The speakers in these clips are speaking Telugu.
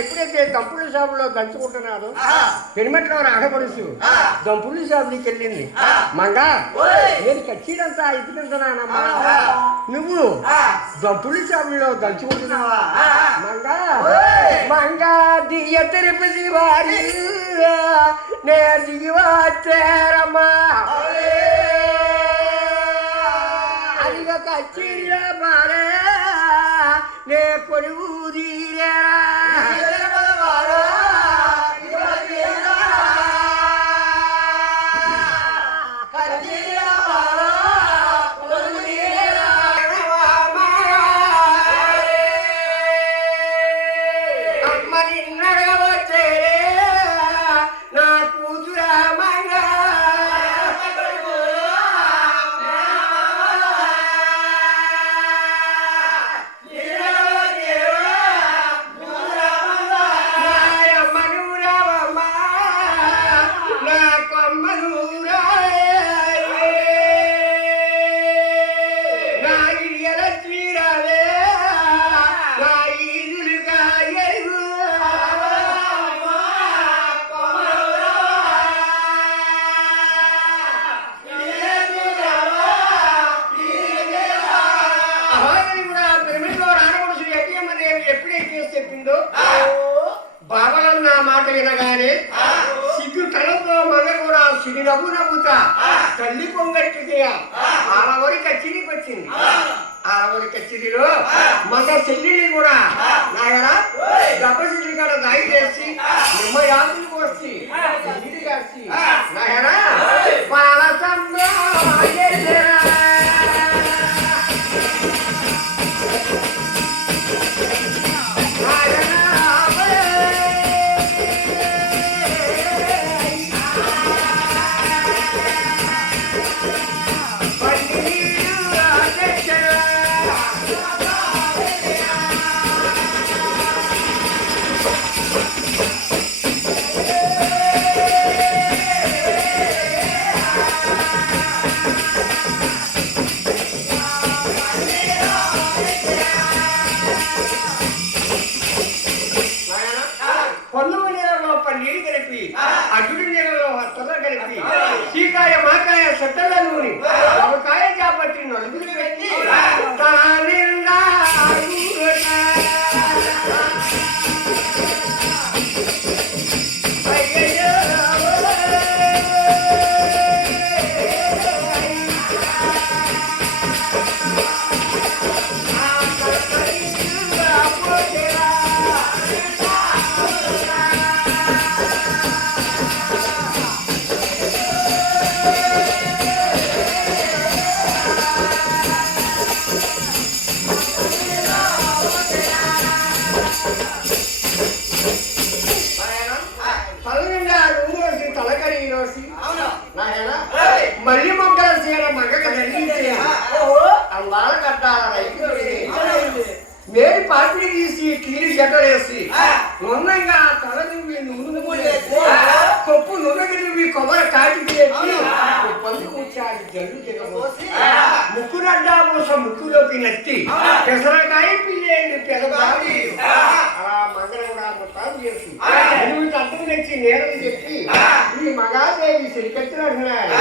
ఎప్పుడైతే దంపుళ్ళ షాపులో దంచుకుంటున్నాడు పెరిమెట్లో ఆడపడుచు దంపుళ్ళ షాపుకి వెళ్ళింది మంగా నేను కచ్చిడంతా ఇదికంటున్నానమ్మా నువ్వు దంపుళ్ళ షాపులో దంచుకుంటున్నావా మంగా మంగా దియ్య తిరుపతి వారి నే దిగి వచ్చారమ్మా అదిగా కచ్చిరా బాలే నే పొడుగు తీరా బాబలన్న మాట వినగానే సిగ్గు తలతో మగ కూడా సిరి నవ్వు నవ్వుతా తల్లి పొంగట్టుగా ఆరవరి కచ్చిరికి వచ్చింది ఆరవరి కచ్చిరిలో మగ చెల్లిని కూడా నాయనా దెబ్బసిల్లి కాడ దాయి చేసి నిమ్మ యాత్రకు వచ్చి ఇంటికి వచ్చి నాయనా పాలసంలో అడ్డుడి నీళ్ళలో వస్త్ర కలిపి సీకాయ మాకాయ సత్తల నూనె అవకాయ చేపట్టి నలుగురు పెట్టి మళ్ళీ మొక్కల చీర మగక ధరించి అందాల కట్టాల రైతు మేడి పార్టీ తీసి కీరి జటలేసి నున్నంగా తల నువ్వి నూనె కొప్పు నున్నకి నువ్వి కొబ్బరి కాటి వేసి పంది కూర్చాలి జల్లు దిగబోసి ముక్కురడ్డా కోసం ముక్కులోకి నచ్చి పెసరకాయ పిల్లేండి పెదబావి అలా మంగళ కూడా చేసి నువ్వు తత్వం తెచ్చి నేరం చెప్పి ఈ మగాదేవి సిరికెత్తులు అంటున్నాడు.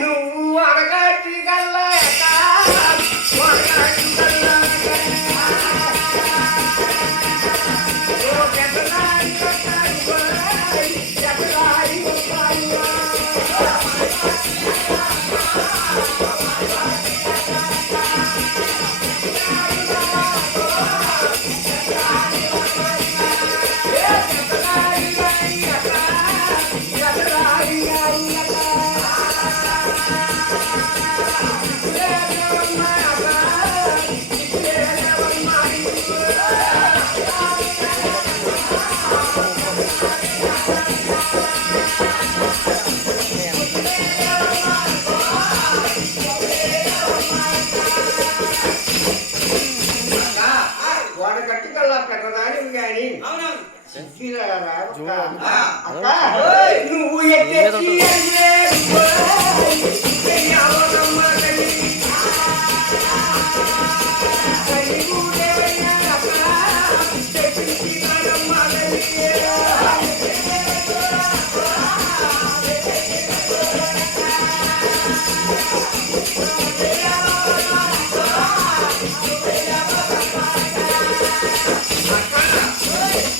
నువ్వు అడగట్టి కల్లా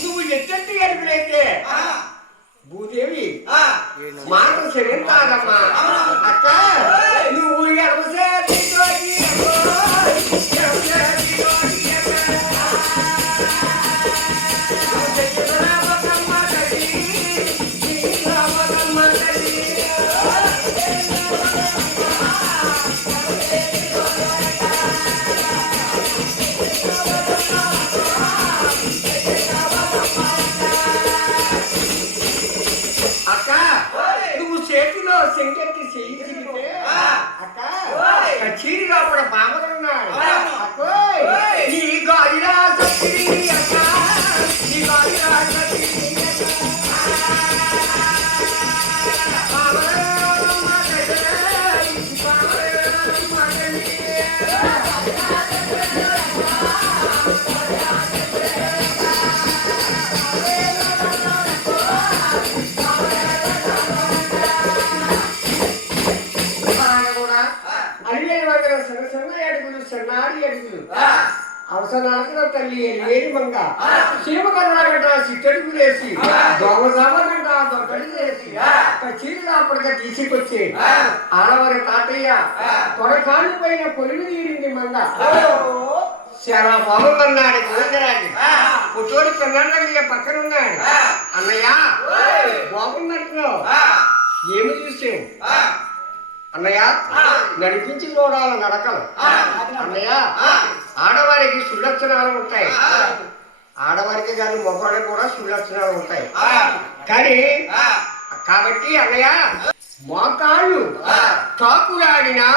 నువ్వు ఎత్తెత్తి అడుగులైతే భూదేవి మాట చెవింటాదమ్మా. అక్క నువ్వు చేతిలో శంకెత్తి చేయించితే అక్క చీరి లోపల బామలున్నాడు. అక్క నీ గాలిరా సత్తిరి అక్క నీ గాలిరా సత్తిరి సన్నాడి అడుగులు అవసరాలకు తల్లి లేని మంగ సీమ కర్రగడ్డ సిట్టడుగు లేసి దోమ సామగడ్డ దొక్కడి లేసి చీరలు అప్పటిగా తీసుకొచ్చి ఆడవారి తాతయ్య తొడకాలు పైన పొలిమి తీరింది మంగ. చాలా బాగుందన్నాడు గోవిందరాజు. పుట్టోడు కర్ణాటక పక్కనున్నాడు. అన్నయ్య బాగున్నట్లు ఏమి చూసావు అన్నయ్య? నడిపించి చూడాల నడకలు అన్నయ్య. ఆడవారికి సులక్షణాలు ఉంటాయి, ఆడవారికి కానీ మగవాడికి కూడా సులక్షణాలు ఉంటాయి. కానీ కాబట్టి అన్నయ్య మోకాళ్ళు తాకులాడినా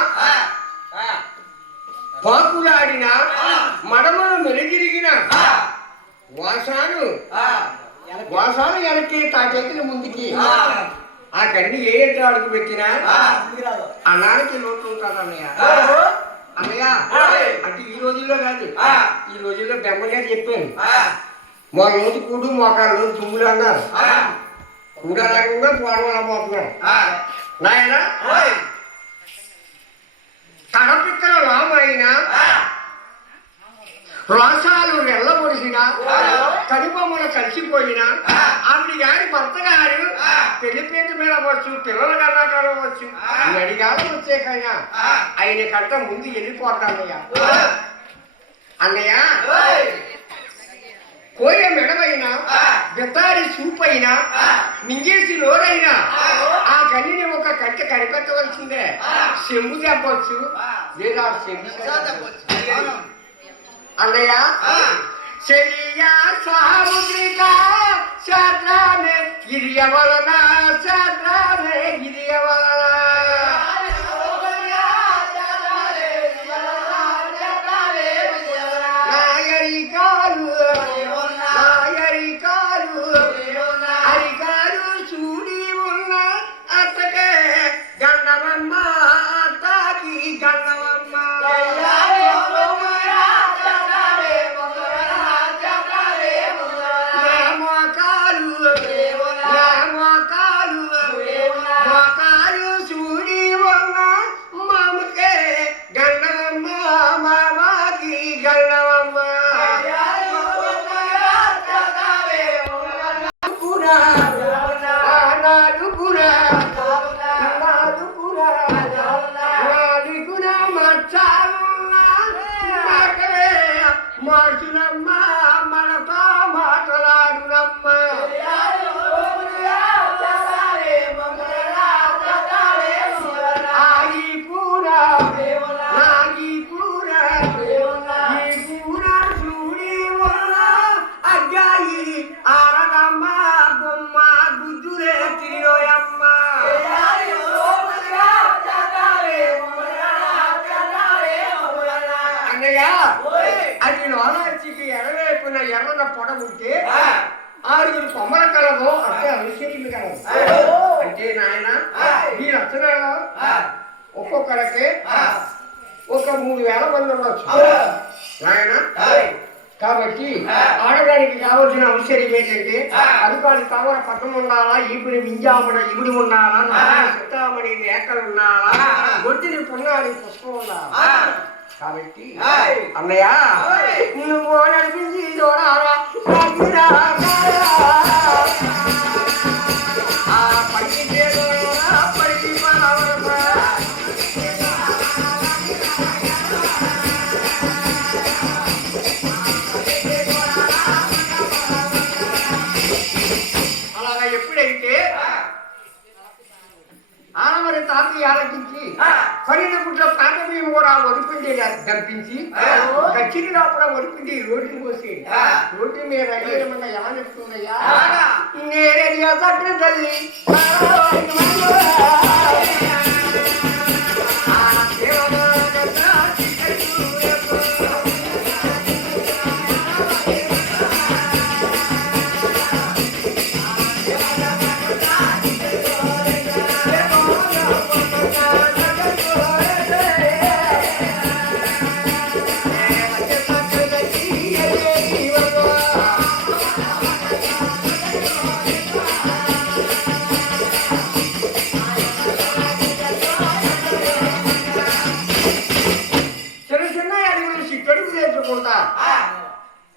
పాకులాడినా మడమలు మెలిగిరిగిన వాసాలు వెనక్కి తాటెక్కిన ముందుకి ఆ కన్ని ఏ ఎంత అడుగు పెట్టినా అన్నానికి లోటు ఉంటుంది అన్నయ్య. అన్నయ్య అంటే ఈ రోజుల్లో కాదు, ఈ రోజుల్లో బెమ్మగారు చెప్పాను. మా రోజు కూడు మోకాళ్ళ రోజు తుమ్ములు అన్నారు. కూడా రకంగా పోవడం నాయన తడపిక్కల రామాయణ రోసాలు నెల్లబొడిసిన కనుబొమ్మలు కలిసిపోయిన ఆవిడ గారి భర్త గారు పెళ్లిపేట మీద వచ్చు, పిల్లల కన్నా కలవచ్చు, నడిగాలు వచ్చేకైనా ఆయన కంట ముందు వెళ్ళిపోతానయ్యా. అన్నయ్య కోయ మెడవైనా బెత్తాడి చూపైనా మింగేసి నోరైనా ఆ కన్నిని ఒక కంట కనిపెట్టవలసిందే. చెంబు చెప్పవచ్చు లేదా చెంబు అన్నయ్య. చెలియా సాముద్రిక శాద్రామే గిరియవలన శాద్రామే గిరియవలన నాయరికాలు నాయరికాలు అరికాలు చూడి ఉన్న అత్తకే గండవమ్మ అత్తకి గండవమ్మ పొడ ఉంటే 6 కొమ్మల కలదు అంటే అవిశేషులు కలదు. అంటే నాయన ఈ రచనలో ఒక్కొక్కరికి ఒక 3000 మంది ఉండొచ్చు నాయన. కాబట్టి ఆడడానికి కావాల్సిన అవసరం ఏంటంటే అధికారి కావాలి పట్టం ఉండాలా, ఈపుని వింజామణ ఇగుడు ఉండాలా, సిద్ధామణి రేఖలు ఉండాలా, ఒడ్డిని పున్నాడి పుష్పం ఉండాలా. కాబట్టి అన్నయ్య నువ్వు నడిపించి చూడాలా ఆనమని తాపి ఆలకించి పన్నెండు గుడ్ల ప్రాంతమేమి కూడా ఒడిపిండి దంపించి కచ్చిరిలో కూడా ఒడిపిండి రోడ్డు పోసి రోడ్డు మీద అడిగేయమన్నా ఎలా చెప్తుందయ్యా నేనే తగ్గిన తల్లి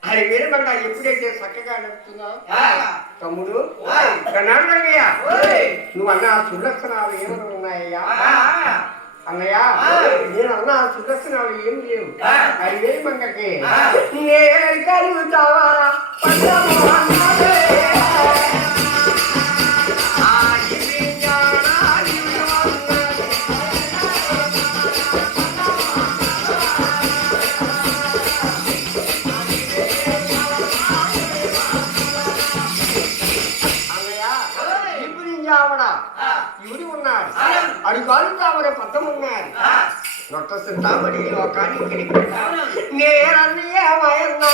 అది వేరమంట. ఎప్పుడైతే చక్కగా నడుపుతున్నావు తమ్ముడు కర్ణాటకయ్య నువ్వు అన్న సులక్షణాలు ఏమైనా ఉన్నాయ్యా అన్నయ్య? నేను అన్న సులక్షణాలు ఏమి లేవు. అది వేరమంటకి నేను కలుగుతావా ఇవుడి ఉన్నాడు, అడుగాలు తామర పద్దం ఉన్నాడు, నొట్ట సిద్ధామణి లోకానికి నేరన్నయ్య మాయన్న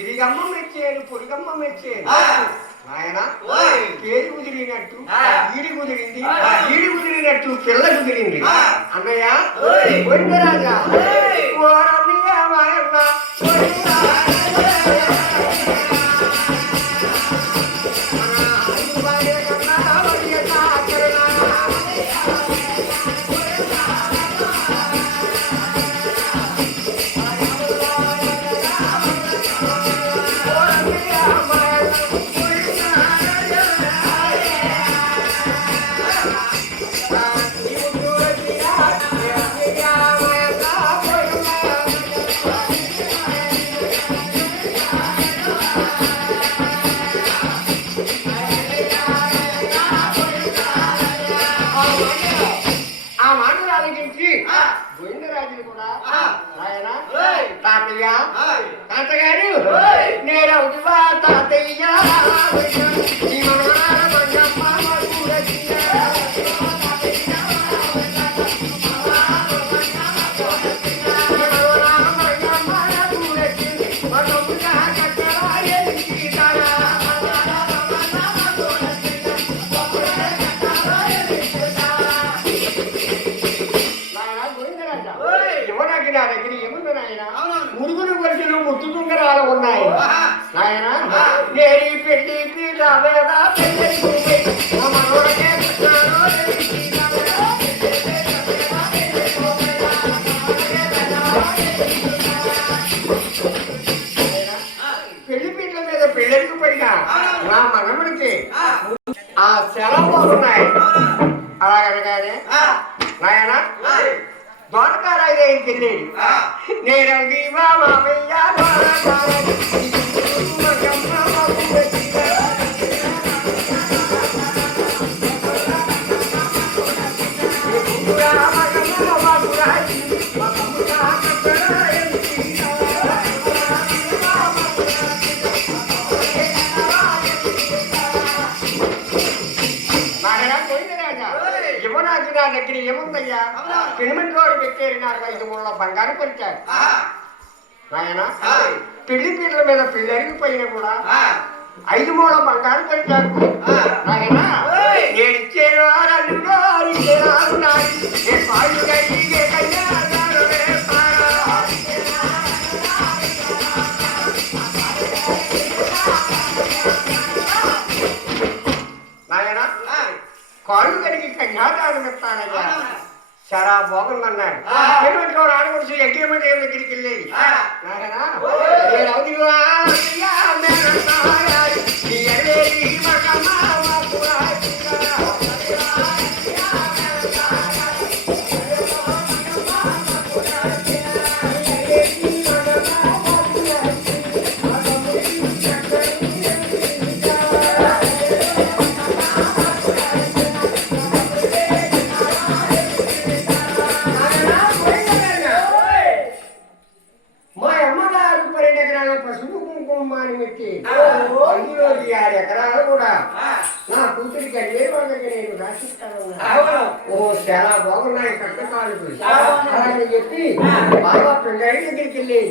ఇరిగమ్మ మెచ్చేది పొడిగమ్మ మెచ్చేది ఆయన పేరు కుదిరినట్టు ఈడి కుదిరింది, ఈడి కుదిరినట్టు పిల్ల కుదిరింది అన్నయ్య రాజా గోవిందరాజులు కూడా ఆయన తాతయ్య తాతగారు నేను తాతయ్య మురుగులు వరుసలు ముత్తుతుంగరాలు ఉన్నాయి నాయన నేరి పెళ్లికి రావేదా పెళ్లి పీటల మీద పెళ్ళికి పడిన నా మనముడికి ఆ సెలవు ఉన్నాయి చెప్పగానే నాయన దోటకారాయి దగ్గరికి వెళ్ళేది నేను మామయ్య యువరాజు నా దగ్గర ఏముందయ్యా పెనుమంటి వాడు పెట్టారు నాకు 5 మూల బంగారం కొరికారు నాయన పెళ్లి పీటల మీద పెళ్లి అరిగిపోయినా కూడా 5 మూల బంగారం కొరికారు నాయన నేను ఇచ్చేను నాయన కాళ్ళు కడిగి కన్యాదానం ఇస్తానయ్యా చాలా బాగుందన్నాడు ఎటువంటి వాడు ఆడవచ్చు ఎగ్రిమెంట్ దగ్గరికి వెళ్ళేది పసుపు కుంకుమాని పెట్టి 6 ఎకరాలు కూడా నా కూతురికి అన్ని వాళ్ళకి నేను రాసిస్తాను. ఓ చాలా బాగున్నాయి కట్టకాలు అలాగే చెప్పి బాబా పిల్లడి దగ్గరికి వెళ్ళి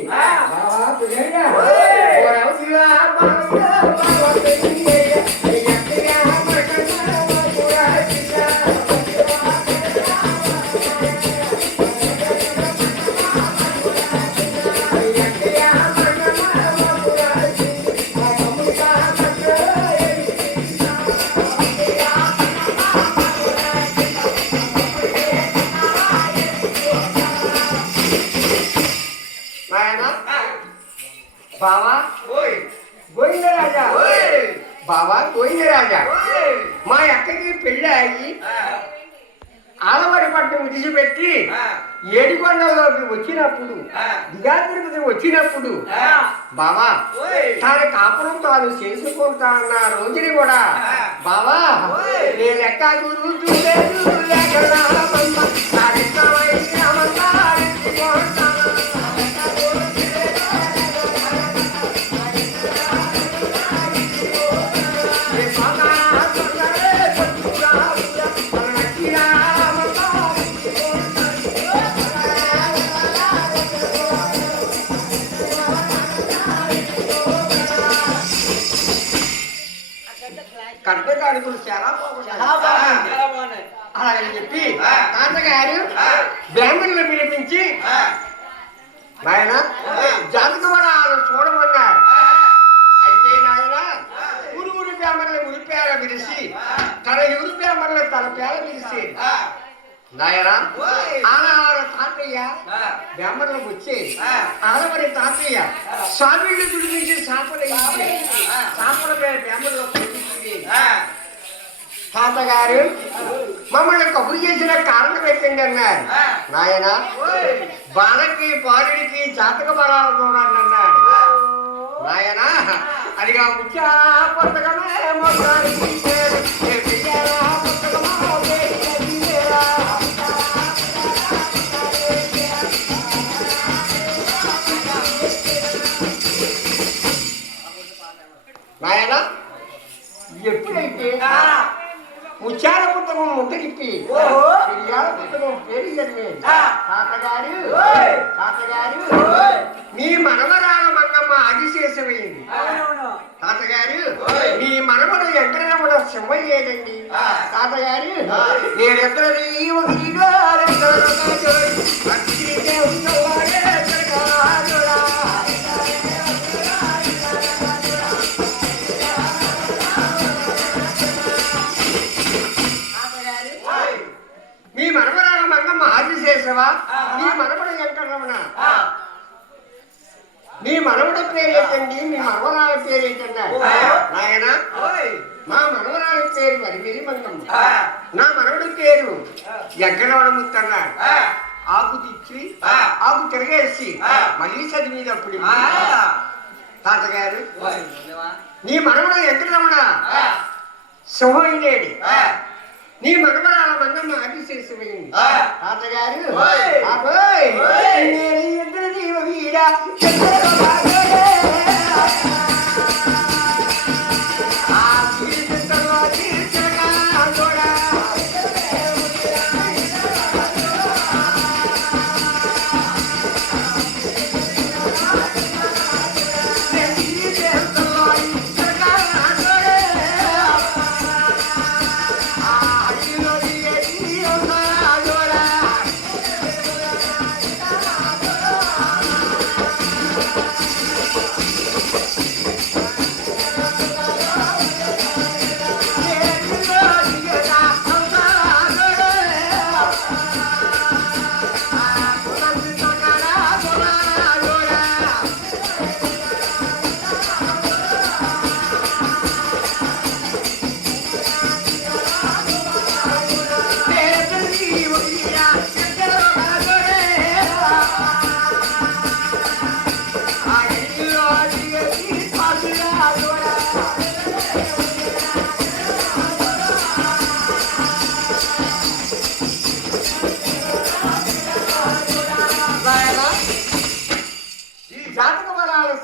బాబా పిల్లడిగా బావా గోవిందరాజా బావా గోవిందరాజా మా అక్కకి పెళ్ళి అయ్యి ఆలవాడి పట్టణం విడిచిపెట్టి ఏడుకొండలోకి వచ్చినప్పుడు దిగాతిరుపతి వచ్చినప్పుడు బావా తాను కాపురం తాను చేసుకుంటా అన్న రోజుని కూడా బావా నేను లెక్క గురు చూడలేదు కట్టకాడుకులు చాలా బాగున్నాయి అలాగని చెప్పి తాతగారు బ్రాహ్మణులు పిలిపించి నాయన జాతక వరాలు చూడమన్నారు. అయితే నాయన ఊరు బ్రాహ్మణులు ఊరి పేర పిలిచి తన ఊరి బ్రాహ్మణులు తన పేర పిలిచి నాయన ఆనాడు తాతయ్య బ్రాహ్మణులకు వచ్చి ఆడవరి తాతయ్య స్వామిళ్ళు పిలిపించి సాపల పేరు బ్రాహ్మణులు తాతగారు మమ్మల్ని కబురు చేసిన కారణం ఏంటండి అన్నారు. నాయన బాలకి బాలుడికి జాతక బలాలు చూడండి అన్నాడు. నాయన అదిగా ముచ్చా పుస్తకమే నాయన ఎప్పుడైతే ముత్యాల పుస్తకం ముద్దరిప్పి ఫిర్యాల పుస్తకం పేరు చదివే తాతగారు మీ మనవరాల మంగమ్మ ఆదిశేషమైంది. తాతగారు మీ మనవడు వెంకటరమణ సింహయ్యేదండి. తాతగారు నేనెక్కడ మీ మనవరాల మంగమ్మ ఆదిశేషవా మీ మనవడు వెంకటరమణ మీ మనవడి పేరేంటండి మీ మనవరాల పేరేంటండి నాయన మా మనవరాల పేరు వరిమిరి మంగమ్మ నా మనవడి పేరు ఎగ్గరవడముత్తన్నాడు ఆకు తెచ్చి ఆకు తిరగేసి మళ్ళీ చదివినప్పుడు తాతగారు నీ మనవడు వెంకటరమణ సింహమైనాడు నీ మనవరాల మందమ్మ ఆదిశేషమైంది తాతగారు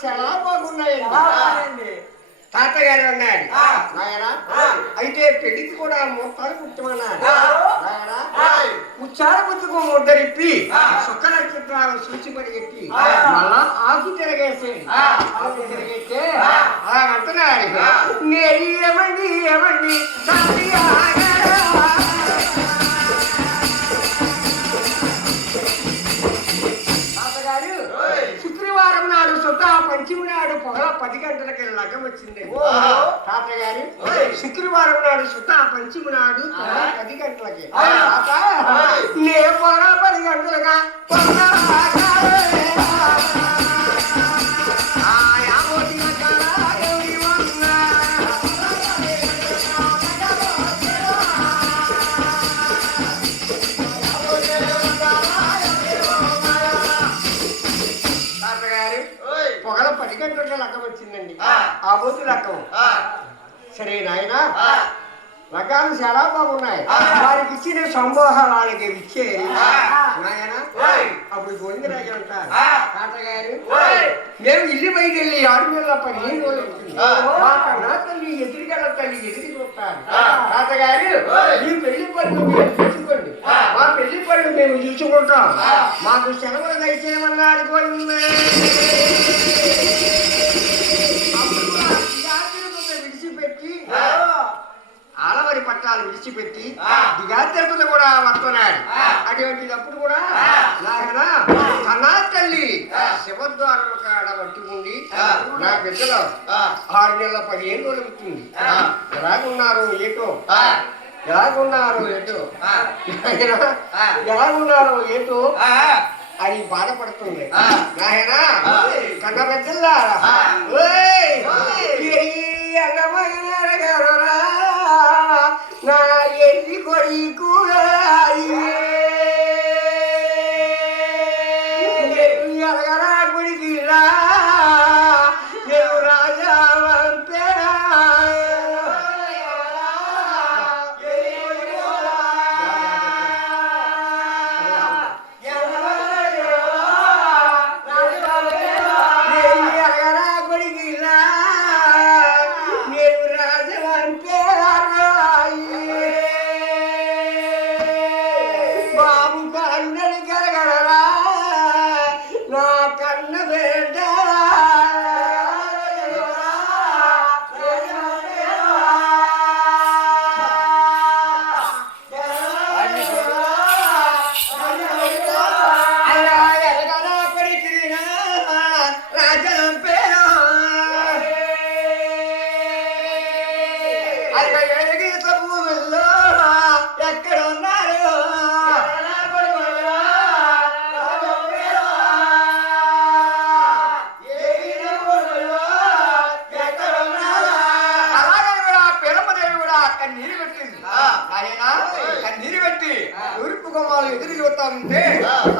చాలా బాగున్నాయండి తాతగారు అన్నాడు నాయనా అయితే పెళ్లికి కూడా మొత్తాలు పుట్టమన్నాడు నాయనా ముచ్చాల బుద్ధుకు ముద్దరిప్పి సుఖ నక్షత్రాలు సూచిపడి ఎత్తి మళ్ళా ఆకు తిరగేసేది ఆకు తిరగేస్తే అలా అంటున్నాడు నేను ఏమండి ఏమండి శుక్రవారం నాడు సుతా పంచమి నాడు పొగ 10 గంటలకి లగ్గం వచ్చింది తాతగారు శుక్రవారం నాడు సుతా పంచమి నాడు పొగ 10 గంటలకి నే పొగ 10 గంటలుగా పొగల 10 గంటలకి లగ్గం వచ్చిందండి ఆ బోతు లగ్గం సరే నాయన లగ్గాలు చాలా బాగున్నాయి వారికి ఇచ్చిన సంబోహాలు వాళ్ళకి ఇచ్చే నాయన అప్పుడు గోవిందరాజు అంటారు తాతగారు మేము ఇల్లు బయట వెళ్ళి 6 నెలల 15 రోజులు ఉంటుంది మా కన్నా తల్లి ఎదురుగల తల్లి ఎదురు చూస్తారు తాతగారు మీ పెళ్లి పనులు మేము చూసుకోండి మా పెళ్లి పనులు మేము చూసుకుంటాం మాకు సెలవులు దయచేయమన్నాడు గోవింద విడిచిపెట్టి ఆలవరి పట్టాలు విడిచిపెట్టి దిగా తిరుపతి కూడా వస్తున్నాడు అటువంటిదప్పుడు కూడా నాయన కన్నా తల్లి శివద్వారం కాడ పట్టుకుంది నా బిడ్డలో 6 నెలల 15 రోజులు పుట్టింది ఎలాగున్నారు ఏటో ఎలాగున్నారు ఏటో ఎలాగున్నారు ఏటో అని బాధపడుతుంది నాయన కన్న బిడ్డల్లా నా ఎల్లి కొడి కూడా ఎరగరా గుడికి రా నేను రాజా వంతేనా కన్నీరు పెట్టి కొమ్మాలు ఎదురు చూస్తామంటే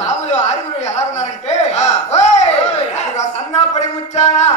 రాములు ఆరుగురు ఎలా ఉన్నారంటే సన్నపడి ముచ్చారా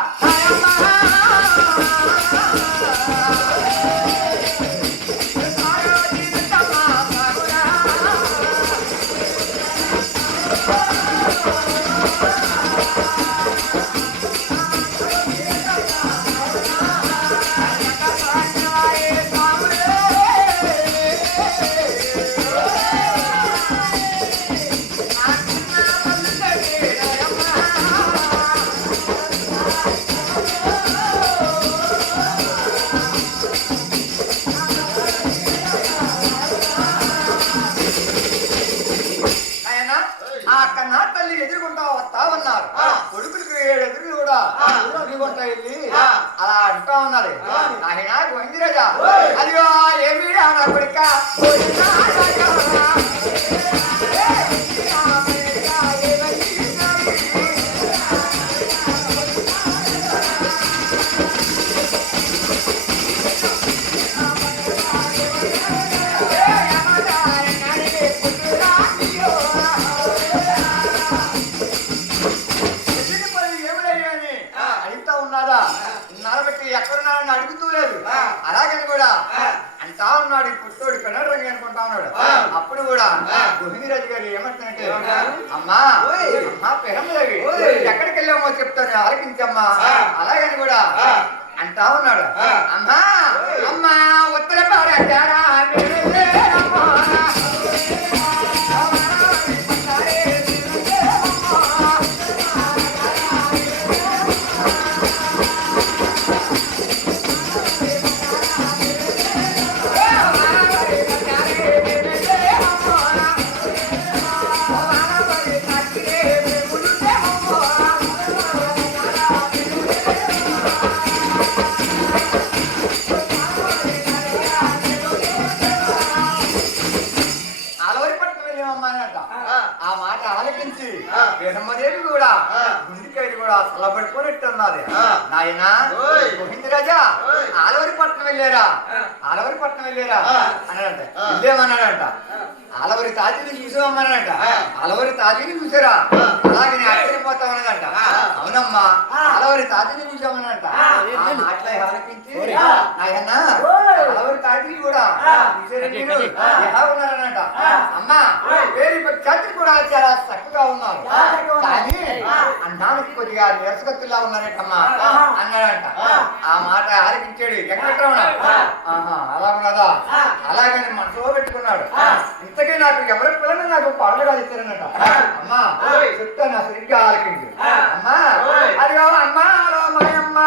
కొడుకులకి ఎదురు కూడా వెళ్ళి అలా అంటా ఉన్నారు. ఆయన గోవిందరాజా అదిగో ఏమి నా కొడుక ఎక్కడున్నారని అడుగుతూ లేదు. అలాగని కూడా అంటా ఉన్నాడు ఈ పుట్టోడు పెన్నడు రంగి అనుకుంటా ఉన్నాడు. అప్పుడు కూడా గోవిందరాజు గారు ఏమంటున్నారంటే అమ్మా అమ్మా పెరమలవి ఎక్కడికి వెళ్ళామో చెప్తాను ఆలకించమ్మా. అలాగని కూడా అంటా ఉన్నాడు. అమ్మా అమ్మా ఉత్తర పారారా ఆ మాట ఆలకించి బ్రహ్మదేవి కూడా గుండెకాయలు కూడా చల్లబడిపోయినట్టున్నది. నాయన గోవిందరాజా ఆలవరిపట్నం వెళ్ళారా అన్నాడంట. వెళ్ళేమన్నాడంట. ఆలవరి తాతీని చూసామన్నాడంట. ఆలవరి తాతీని చూసారా అలాగే ఆశ్చర్యపోతా ఉన్నదంట. అవునమ్మా ఆలవరి తాతీని చూసామన్నాడంట. ఆ మాటలు ఆలకించి నాయన ఆలవరి తాతీని కూడా ఎలా ఉన్నారనంట. అమ్మా వేరే ఛాతి కూడా చాలా చక్కగా ఉన్నారు కానీ అన్నానికి కొద్దిగా నీరసగత్తులా ఉన్నారటమ్మా అన్నాడంట. ఆ మాట ఆలకించాడు వెంకటరమణ. అలా ఉన్నదా అలాగని మనసులో పెట్టుకున్నాడు. ఇంతకీ నాకు ఎవరి పిల్లలు నాకు పడలుగా ఇచ్చారన్నట. అమ్మా చెప్తాను సరిగ్గా ఆలకించు. అమ్మా అదిగో అమ్మా మాయమ్మ